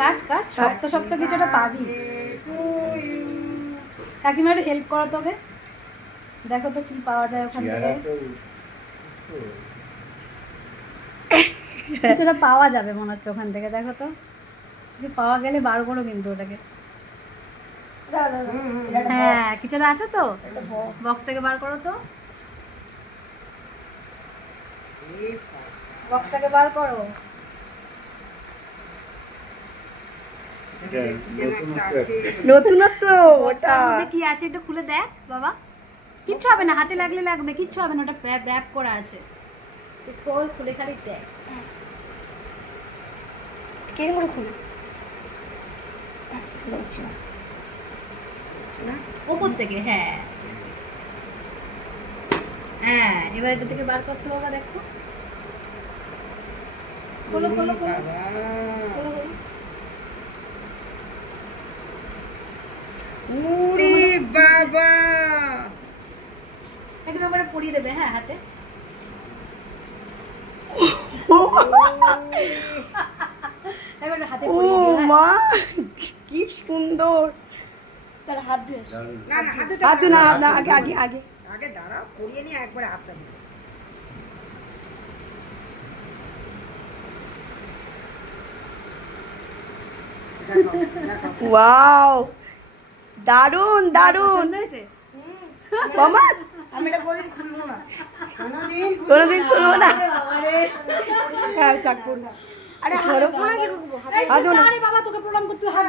কাট কাট, শক্ত শক্ত কিছুটা পাবি। কাকিমা একটু হেল্প করো তোকে, দেখো তো কি পাওয়া যায় ওখান থেকে। কিছুটা পাওয়া যাবে মনে হচ্ছে ওখান থেকে, দেখো তো যে পাওয়া গেলে বার করো কিন্তু ওটাকে। হ্যাঁ কিছুটা আছে তো, বক্সটাকে বার করো তো, বক্সটাকে বার করো। নতুনত্ব ওটা কি আছে একটু খুলে দেখ বাবা। কিচ্ছু হবে না, হাতে লাগলে লাগবে, কিচ্ছু হবে না, ওটা র‍্যাপ করা আছে। তুই খোল, খুলে খালি দেখ। কেন করে খুলে ওপর থেকে। হ্যাঁ হ্যাঁ, এবার এটা থেকে বার করতে বাবা, দেখো। খোলো খোলো খোলো, উরি বাবা, একদম করে পরিয়ে দেবে। হ্যাঁ হাতে। হাতে ও মা কি সুন্দর। তার হাত ধুয়ে না না, হাত না না, আগে আগে আগে আগে দাঁড়া, পরিয়ে নিয়ে একবারে হাতটা দিবে। ওয়াও, দারুন দারুন মামা। আমি এটা কোনদিন খুলবো না, কোনদিন খুলবো না। হ্যাঁ থাকবো না। আরে আরে বাবা তোকে প্রণাম করতে হাত